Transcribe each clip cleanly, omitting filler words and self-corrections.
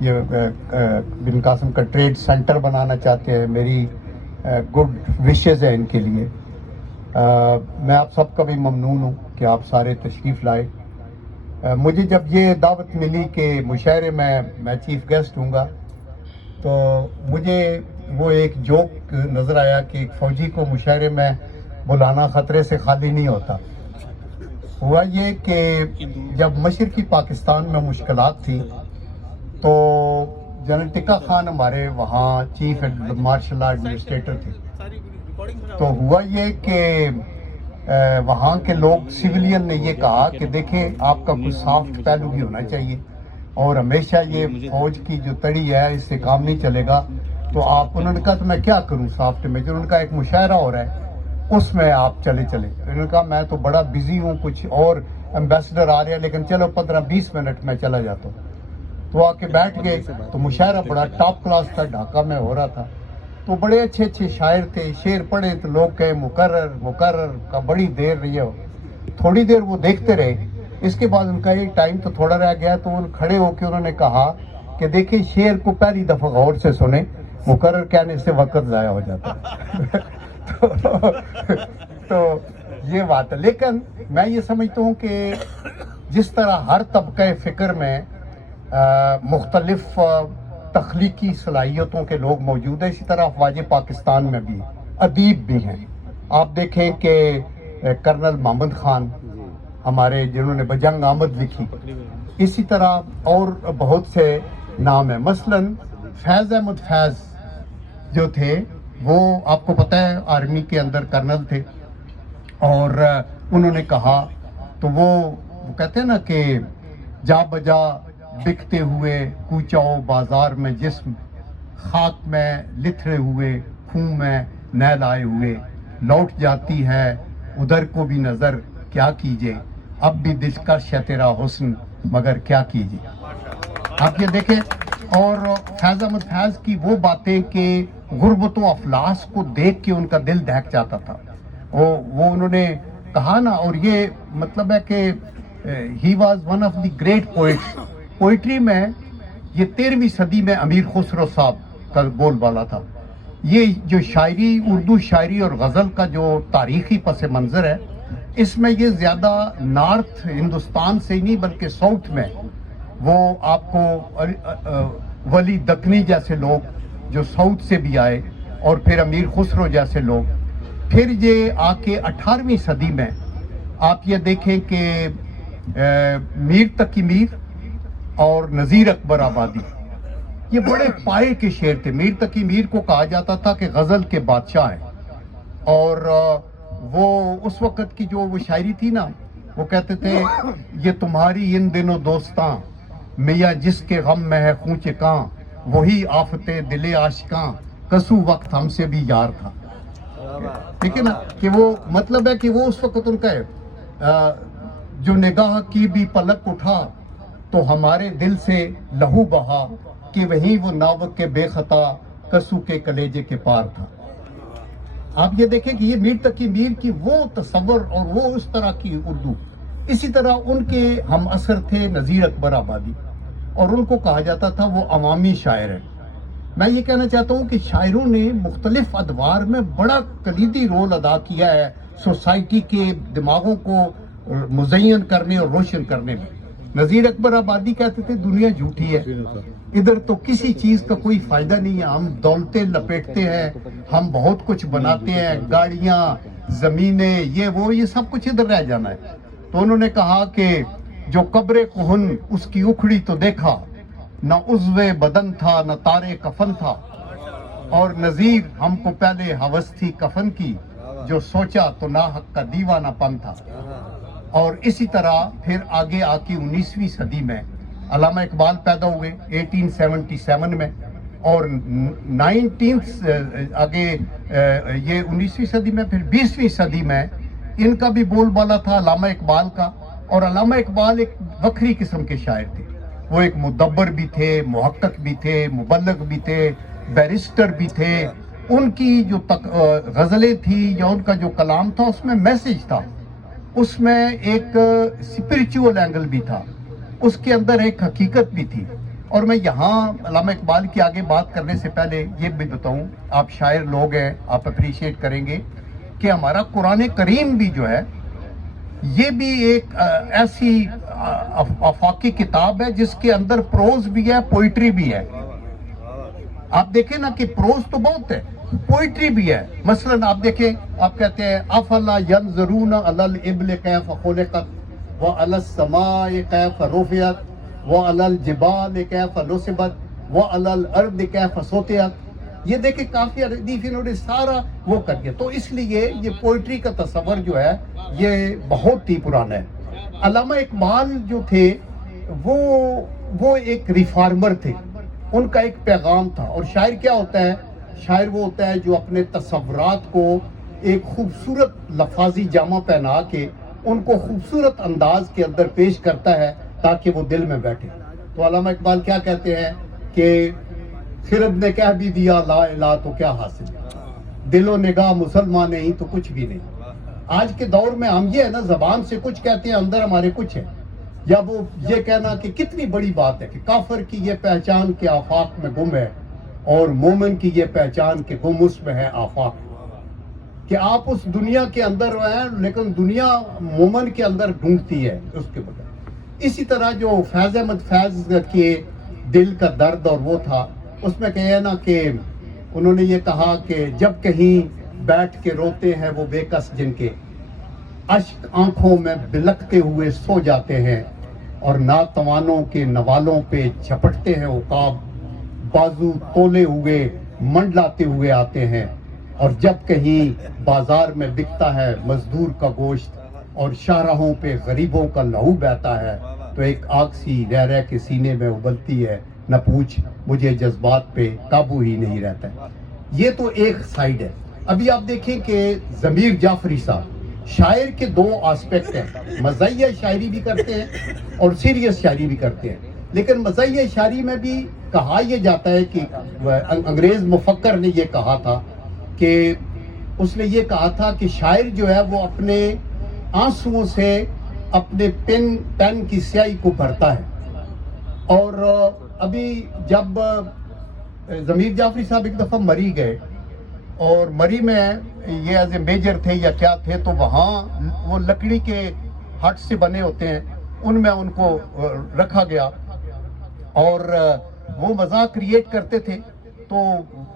یہ بن قاسم کا trade centre بنانا چاہتے ہیں. میری گڈ وشز ہیں ان کے لیے. میں آپ سب کا بھی ممنون ہوں کہ آپ سارے تشریف لائے. مجھے جب یہ دعوت ملی کہ مشاعرے میں چیف گیسٹ ہوں گا تو مجھے وہ ایک جوک نظر آیا کہ ایک فوجی کو مشاعرے میں بلانا خطرے سے خالی نہیں ہوتا. ہوا یہ کہ جب مشرقی پاکستان میں مشکلات تھی تو جنرل ٹکا خان ہمارے وہاں چیف مارشل ایڈمنسٹریٹر تھے. تو ہوا یہ کہ وہاں کے لوگ سویلین نے یہ کہا کہ دیکھیں آپ کا کچھ سافٹ پہلو بھی ہونا چاہیے اور ہمیشہ یہ فوج کی جو تڑی ہے اس سے کام نہیں چلے گا. تو آپ انہوں نے کہا تو میں کیا کروں سافٹ میں. جو انہوں نے کہا ایک مشاعرہ ہو رہا ہے اس میں آپ چلے. انہوں نے کہا میں تو بڑا بزی ہوں, کچھ اور ایمبیسڈر آ رہے ہیں, لیکن چلو 15-20 منٹ میں چلا جاتا ہوں. تو آ کے بیٹھ گئے تو مشاعرہ بڑا ٹاپ کلاس تھا, ڈھاکہ میں ہو رہا تھا. تو بڑے اچھے اچھے شاعر تھے, شعر پڑھے تو لوگ کہے مقرر کا بڑی دیر رہی ہے. تھوڑی دیر وہ دیکھتے رہے. اس کے بعد ان کا یہ ٹائم تو تھوڑا رہ گیا تو ان کھڑے ہو کے انہوں نے کہا کہ دیکھیں شعر کو پہلی دفعہ غور سے سنیں, مقرر کہنے سے وقت ضائع ہو جاتا تو یہ بات ہے. لیکن میں یہ سمجھتا ہوں کہ جس طرح ہر طبقہ فکر میں مختلف تخلیقی صلاحیتوں کے لوگ موجود ہیں, اسی طرح افواج پاکستان میں بھی ادیب بھی ہیں. آپ دیکھیں کہ کرنل محمد خان ہمارے جنہوں نے بجنگ آمد لکھی, اسی طرح اور بہت سے نام ہیں. مثلاً فیض احمد فیض جو تھے وہ آپ کو پتہ ہے آرمی کے اندر کرنل تھے, اور انہوں نے کہا تو وہ کہتے ہیں نا کہ جا بجا بکتے ہوئے کوچاؤ بازار میں جسم, خاک میں لتھڑے ہوئے خون میں نیل آئے ہوئے, لوٹ جاتی ہے ادھر کو بھی نظر کیا کیجئے, اب بھی دلکش ہے تیرا حسن مگر کیا کیجئے. آپ یہ دیکھیں. اور فیض احمد فیض کی وہ باتیں کہ غربت و افلاس کو دیکھ کے ان کا دل دہک جاتا تھا. وہ انہوں نے کہا نا, اور یہ مطلب ہے کہ he was one of the great poets. Poetry میں یہ 13ویں صدی میں امیر خسرو صاحب کا بول بالا تھا. یہ جو شاعری, اردو شاعری اور غزل کا جو تاریخی پس منظر ہے, اس میں یہ زیادہ نارتھ ہندوستان سے ہی نہیں بلکہ ساؤتھ میں وہ آپ کو ولی دکنی جیسے لوگ جو ساؤتھ سے بھی آئے, اور پھر امیر خسرو جیسے لوگ. پھر یہ آ کے 18ویں صدی میں آپ یہ دیکھیں کہ میر تقی میر اور نذیر اکبر آبادی یہ بڑے پائے کے شعر تھے. میر تقی میر کو کہا جاتا تھا کہ غزل کے بادشاہ ہیں, اور وہ اس وقت کی جو وہ شاعری تھی نا, وہ کہتے تھے یہ تمہاری ان دنوں دوستاں میاں جس کے غم میں ہے خونچے کاں, وہی آفت دل عاشقاں کسو وقت ہم سے بھی یار تھا. ٹھیک ہے نا, کہ وہ مطلب ہے کہ وہ اس وقت ان کا ہے جو نگاہ کی بھی پلک اٹھا تو ہمارے دل سے لہو بہا, کہ وہیں وہ ناوک کے بے خطا کسو کے کلیجے کے پار تھا. آپ یہ دیکھیں کہ یہ میر تقی میر کی وہ تصور اور وہ اس طرح کی اردو. اسی طرح ان کے ہم اثر تھے نذیر اکبر آبادی, اور ان کو کہا جاتا تھا وہ عوامی شاعر ہیں. میں یہ کہنا چاہتا ہوں کہ شاعروں نے مختلف ادوار میں بڑا کلیدی رول ادا کیا ہے سوسائٹی کے دماغوں کو مزین کرنے اور روشن کرنے میں. نذیر اکبر آبادی کہتے تھے دنیا جھوٹی ہے, ادھر تو کسی چیز کا کوئی فائدہ نہیں ہے, ہم دولتیں لپیٹتے ہیں, ہم بہت کچھ بناتے ہیں, گاڑیاں زمینیں یہ سب کچھ ادھر رہ جانا ہے. تو انہوں نے کہا کہ جو قبر کہن اس کی اکھڑی تو دیکھا, نہ عضو بدن تھا نہ تارے کفن تھا, اور نذیر ہم کو پہلے ہوس تھی کفن کی, جو سوچا تو ناحق کا دیوانہ پن تھا. اور اسی طرح پھر آگے آ کے 19ویں صدی میں علامہ اقبال پیدا ہوئے 1877 میں, اور 19 آگے یہ 19ویں صدی میں, پھر 20ویں صدی میں ان کا بھی بول بالا تھا علامہ اقبال کا. اور علامہ اقبال ایک وکری قسم کے شاعر تھے. وہ ایک مدبر بھی تھے, محقق بھی تھے, مبلغ بھی تھے, بیرسٹر بھی تھے. ان کی جو غزلیں تھی یا ان کا جو کلام تھا اس میں میسج تھا, اس میں ایک اسپریچول اینگل بھی تھا, اس کے اندر ایک حقیقت بھی تھی. اور میں یہاں علامہ اقبال کی آگے بات کرنے سے پہلے یہ بھی بتاؤں، آپ شاعر لوگ ہیں، آپ اپریشیٹ کریں گے کہ ہمارا قرآن کریم بھی جو ہے یہ بھی ایک ایسی آفاقی کتاب ہے جس کے اندر پروز بھی ہے، پوئٹری بھی ہے. آپ دیکھیں نا کہ پروز تو بہت ہے، پوئٹری بھی ہے. مثلا آپ دیکھیں، آپ کہتے ہیں افلا ینظرون علی الابل کیف خلقت وعلی السماء کیف رفعت وعلی الجبال کیف نصبت وعلی الارض کیف سطحت. یہ دیکھیں کافی حدیث انہوں نے سارا وہ کر دیا. تو اس لیے یہ پوئٹری کا تصور جو ہے یہ بہت ہی پرانا ہے. علامہ اقبال جو تھے وہ ایک ریفارمر تھے، ان کا ایک پیغام تھا. اور شاعر کیا ہوتا ہے؟ شاعر وہ ہوتا ہے جو اپنے تصورات کو ایک خوبصورت لفاظی جامہ پہنا کے ان کو خوبصورت انداز کے اندر پیش کرتا ہے تاکہ وہ دل میں بیٹھے. تو علامہ اقبال کیا کہتے ہیں کہ خرد نے کہہ بھی دیا لا الہ تو کیا حاصل، دل و نگاہ مسلمان نہیں تو کچھ بھی نہیں. آج کے دور میں ہم یہ ہے نا، زبان سے کچھ کہتے ہیں، اندر ہمارے کچھ ہے. یا وہ یہ کہنا کہ کتنی بڑی بات ہے کہ کافر کی یہ پہچان کے آفاق میں گم ہے اور مومن کی یہ پہچان کے گم اس میں ہے آفاق. کہ آپ اس دنیا کے اندر ہیں لیکن دنیا مومن کے اندر ڈھونڈتی ہے اس کے بغیر. اسی طرح جو فیض احمد فیض کے دل کا درد اور وہ تھا، اس میں کہے نا کہ انہوں نے یہ کہا کہ جب کہیں بیٹھ کے روتے ہیں وہ بے کس جن کے اشک آنکھوں میں بلکتے ہوئے سو جاتے ہیں اور ناتوانوں کے نوالوں پہ جھپٹتے ہیں عقاب، بازو تولے ہوئے منڈلاتے ہوئے آتے ہیں. اور جب کہیں بازار میں بکتا ہے مزدور کا گوشت اور شاہراہوں پہ غریبوں کا لہو بہتا ہے تو ایک آگ سی رہ رہ کے سینے میں ابلتی ہے، نہ پوچھ مجھے جذبات پہ قابو ہی نہیں رہتا ہے. یہ تو ایک سائیڈ ہے. ابھی آپ دیکھیں کہ ضمیر جعفری صاحب شاعر کے دو آسپیکٹ ہیں، مزاحیہ شاعری بھی کرتے ہیں اور سیریس شاعری بھی کرتے ہیں. لیکن مزاحیہ شاعری میں بھی کہا یہ جاتا ہے کہ انگریز مفکر نے یہ کہا تھا کہ اس نے یہ کہا تھا کہ شاعر جو ہے وہ اپنے آنسوؤں سے اپنے پین کی سیاہی کو بھرتا ہے. اور ابھی جب ضمیر جعفری صاحب ایک دفعہ مری گئے اور مری میں یہ ایز اے میجر تھے یا کیا تھے، تو وہاں وہ لکڑی کے ہٹ سے بنے ہوتے ہیں، ان میں ان کو رکھا گیا اور وہ مذاق کریٹ کرتے تھے. تو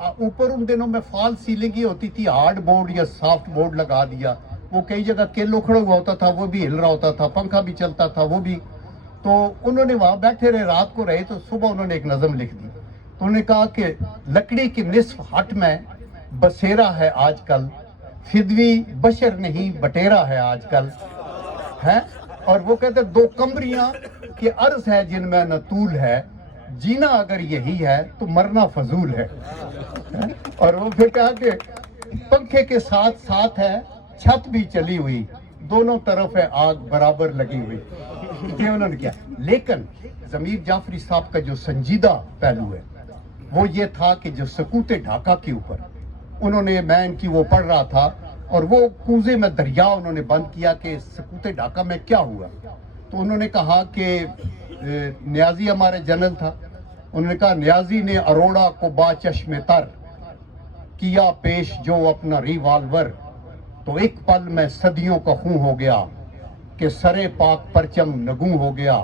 اوپر ان دنوں میں فال سیلنگ ہی ہوتی تھی، ہارڈ بورڈ یا سافٹ بورڈ لگا دیا. وہ کئی جگہ کیلو کھڑا ہوا ہوتا تھا، وہ بھی ہل رہا ہوتا تھا، پنکھا بھی چلتا تھا وہ بھی. تو انہوں نے وہاں بیٹھے رہے، رات کو رہے، تو صبح انہوں نے ایک نظم لکھ دی. تو انہوں نے کہا کہ لکڑی کی نصف ہٹ میں بسیرا ہے آج کل، فدوی بشر نہیں بٹیرا ہے آج کل ہے. اور وہ کہتے دو کمریاں کہ عرض ہے جن میں نہ طول ہے، جینا اگر یہی ہے تو مرنا فضول ہے. اور وہ پھر کہا کہ پنکھے کے ساتھ ساتھ ہے چھت بھی چلی ہوئی، دونوں طرف ہے آگ برابر لگی ہوئی. یہ انہوں نے کیا. لیکن ضمیر جعفری صاحب کا جو سنجیدہ پہلو ہے وہ یہ تھا کہ جو سکوت ڈھاکہ کے اوپر انہوں نے، میں ان کی وہ پڑھ رہا تھا اور وہ کوزے میں دریا انہوں نے بند کیا کہ سکوت ڈھاکہ میں کیا ہوا. تو انہوں نے کہا کہ نیازی ہمارے جنرل تھا، انہوں نے کہا نیازی نے اروڑا کو با چشم تر کیا پیش جو اپنا ریوالور، تو ایک پل میں صدیوں کا خون ہو گیا کہ سرے پاک پرچم نگوں ہو گیا.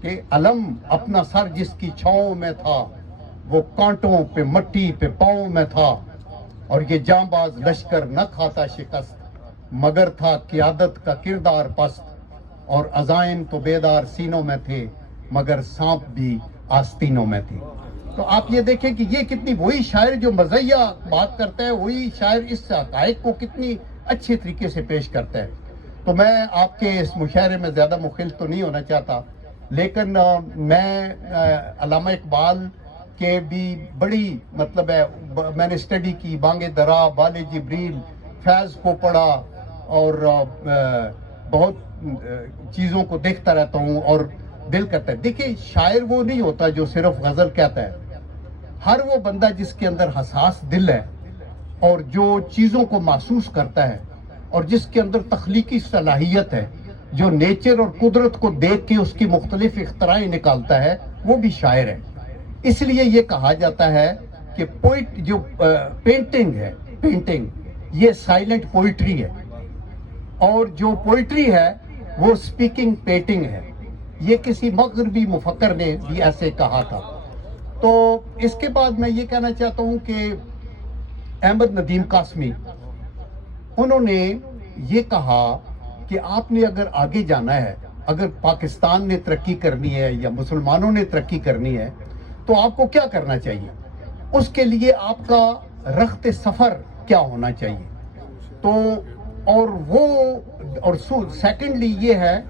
کہ علم اپنا سر جس کی چھاؤں میں تھا وہ کانٹوں پہ مٹی پہ پاؤں میں تھا. اور یہ جانباز لشکر نہ کھاتا شکست مگر تھا قیادت کا کردار پست. اور عزائم تو بیدار سینوں میں تھے مگر سانپ بھی آستینوں میں تھے. تو آپ یہ دیکھیں کہ یہ کتنی، وہی شاعر جو مزاحیہ بات کرتا ہے وہی شاعر اس حقائق کو کتنی اچھے طریقے سے پیش کرتا ہے. تو میں آپ کے اس مشاعرے میں زیادہ مخل تو نہیں ہونا چاہتا، لیکن میں علامہ اقبال کے بھی بڑی مطلب ہے، میں نے اسٹڈی کی، بانگ درا، بال جبریل، فیض کو پڑھا اور بہت چیزوں کو دیکھتا رہتا ہوں اور دل کرتا ہے. دیکھیں شاعر وہ نہیں ہوتا جو صرف غزل کہتا ہے. ہر وہ بندہ جس کے اندر حساس دل ہے اور جو چیزوں کو محسوس کرتا ہے اور جس کے اندر تخلیقی صلاحیت ہے، جو نیچر اور قدرت کو دیکھ کے اس کی مختلف اختراعیں نکالتا ہے، وہ بھی شاعر ہے. اس لیے یہ کہا جاتا ہے کہ پوئٹ جو پینٹنگ ہے، پینٹنگ یہ سائلنٹ پوئٹری ہے، اور جو پوئٹری ہے وہ سپیکنگ پینٹنگ ہے. یہ کسی مغربی مفکر نے بھی ایسے کہا تھا. تو اس کے بعد میں یہ کہنا چاہتا ہوں کہ احمد ندیم قاسمی انہوں نے یہ کہا کہ آپ نے اگر آگے جانا ہے، اگر پاکستان نے ترقی کرنی ہے یا مسلمانوں نے ترقی کرنی ہے، تو آپ کو کیا کرنا چاہیے؟ اس کے لیے آپ کا رخت سفر کیا ہونا چاہیے؟ تو اور سیکنڈلی یہ ہے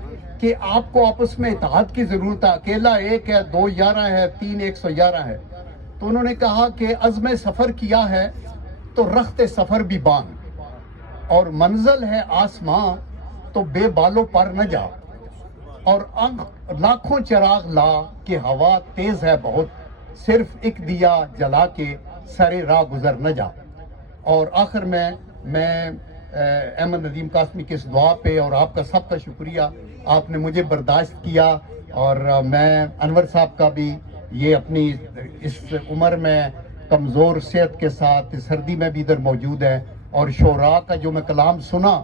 کہ آپ کو آپس میں اتحاد کی ضرورت ہے. اکیلا ایک ہے، 2 11 ہے، 3 111 ہے. تو انہوں نے کہا کہ عزم سفر کیا ہے تو رخت سفر بھی باندھ، اور منزل ہے آسماں تو بے بالوں پر نہ جا، اور لاکھوں چراغ لا کہ ہوا تیز ہے بہت، صرف ایک دیا جلا کے سرے راہ گزر نہ جا. اور آخر میں احمد ندیم قاسمی کی اس دعا پہ اور آپ کا سب کا شکریہ، آپ نے مجھے برداشت کیا. اور میں انور صاحب کا بھی یہ اپنی اس عمر میں کمزور صحت کے ساتھ سردی میں بھی ادھر موجود ہے، اور شعراء کا جو میں کلام سنا،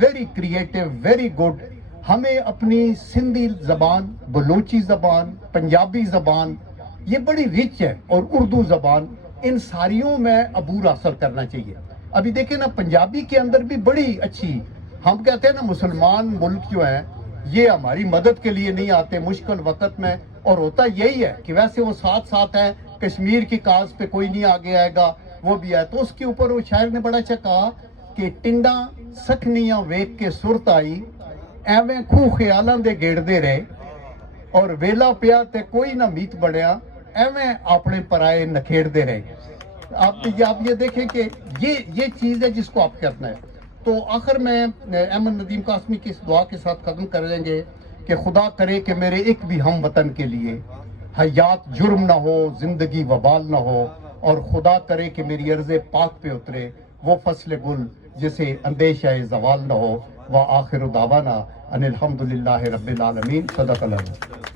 ویری کریٹو، ویری گڈ. ہمیں اپنی سندھی زبان، بلوچی زبان، پنجابی زبان یہ بڑی رچ ہے، اور اردو زبان، ان ساریوں میں عبور حاصل کرنا چاہیے. ابھی دیکھیں نا، پنجابی کے اندر بھی بڑی اچھی، ہم کہتے ہیں نا مسلمان ملک جو ہیں یہ ہماری مدد کے لیے نہیں آتے مشکل وقت میں، اور ہوتا یہی ہے کہ ویسے وہ ساتھ ساتھ ہیں، کشمیر کی کاز پہ کوئی نہیں آگے آئے گا، وہ بھی ہے. تو اس کے اوپر وہ شاعر نے بڑا اچھا کہا کہ ٹنڈا سکھنیاں ویک کے صورت آئی، ایویں خوہ خیالاں دے گیڑدے رہے، اور ویلا پیا تے کوئی نہ میت بڑھیا، ایویں اپنے پرائے نکھیڑتے رہے. آپ یہ دیکھیں کہ یہ چیز ہے جس کو آپ کرنا ہے. تو آخر میں احمد ندیم قاسمی کی اس دعا کے ساتھ ختم کر دیں گے کہ خدا کرے کہ میرے ایک بھی ہم وطن کے لیے حیات جرم نہ ہو، زندگی وبال نہ ہو، اور خدا کرے کہ میری عرض پاک پہ اترے وہ فصل گل جسے اندیشہ زوال نہ ہو. وآخر دعوانا ان الحمدللہ رب العالمین. صدق اللہ.